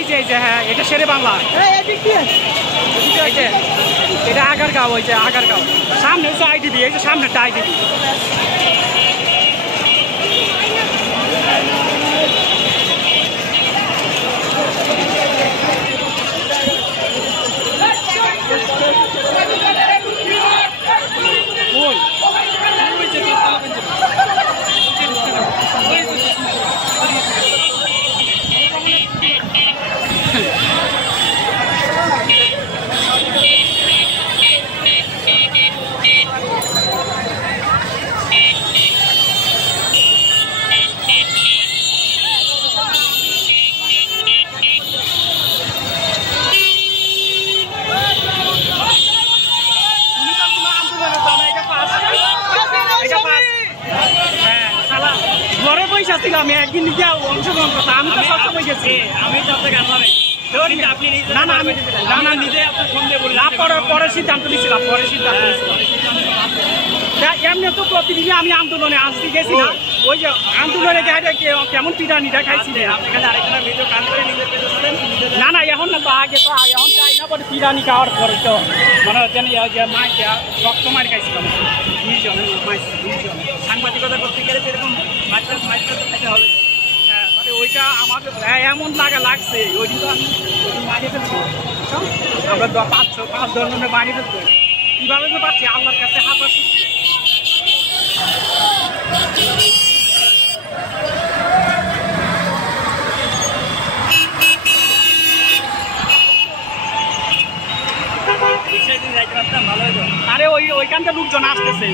এই যে হ্যাঁ এটা শেরে বাংলা এটা আগারগাঁও ওই যে আগারগাঁও সামনে হচ্ছে আইডিবি এই যে সামনেটা আইডিবি আমি একদিন নিজে অংশগ্রহণ করতাম আমি তো সবসময় গেছি আমি তো আপনাকে আনলাম আপনি না না আমি না না নিজে আপনার ফোন দিয়ে বললাম পরে সিদ্ধান্ত নিয়েছিলাম পরে সিদ্ধান্ত এমনি তো প্রতিদিনই আমি আন্দোলনে আসতে গেছি না ওই যে আন্দোলনে কেমন পিঠানিটা খাইছি না না এখন না তো আগে তো এখন চাই না পরে পিঠানি খাওয়ার পরে তো মানে হচ্ছে যে মাইকে রক্ত মারি খাইছিলাম দুইজন সাংবাদিকতা করতে গেলে সেরকম মাইকে খাইতে হবে মানে ওইটা আমার এমন লাগছে ওই দিন তো আমি মারিয়ে ফেলছি আমরা 5-10 জনে মারিয়ে ফেলছি কীভাবে তো পাচ্ছি আল্লাহর কাছে হাত আসছে আরে ওইখানটা লোকজন আসতেছে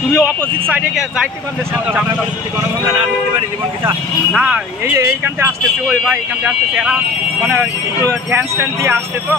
তুমি অপোজিট সাইডে যাইতে পারলে গণভঙ্গা না ঢুকতে পারি জীবন পিঠা না এইখানটা আসতেছে ওই ভাই এইখানটা আসতেছে এরা মানে একটু ধ্যান স্ট্যান্ড দিয়ে আসতে তো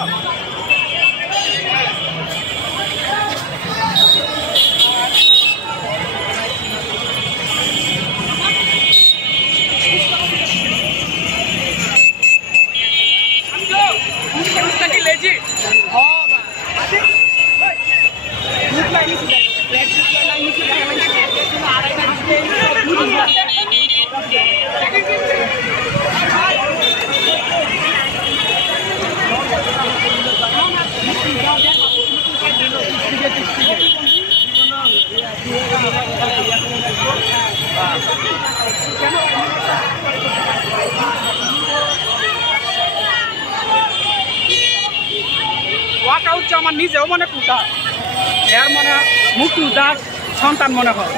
ওয়াকআউট আমার নিজেও মনে কুটা এর মনে মুক্তি উদ্ধার সন্তান মনে হয়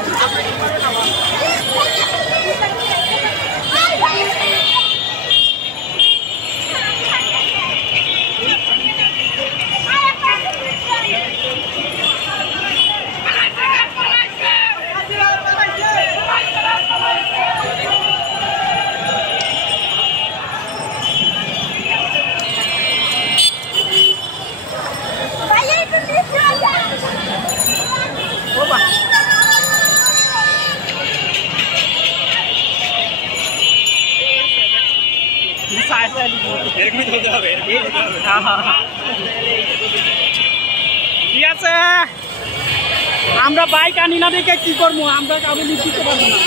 ঠিক আছে আমরা বাইক আনি না দেখে কি করবো আমরা কাউকে দিতে পারবো না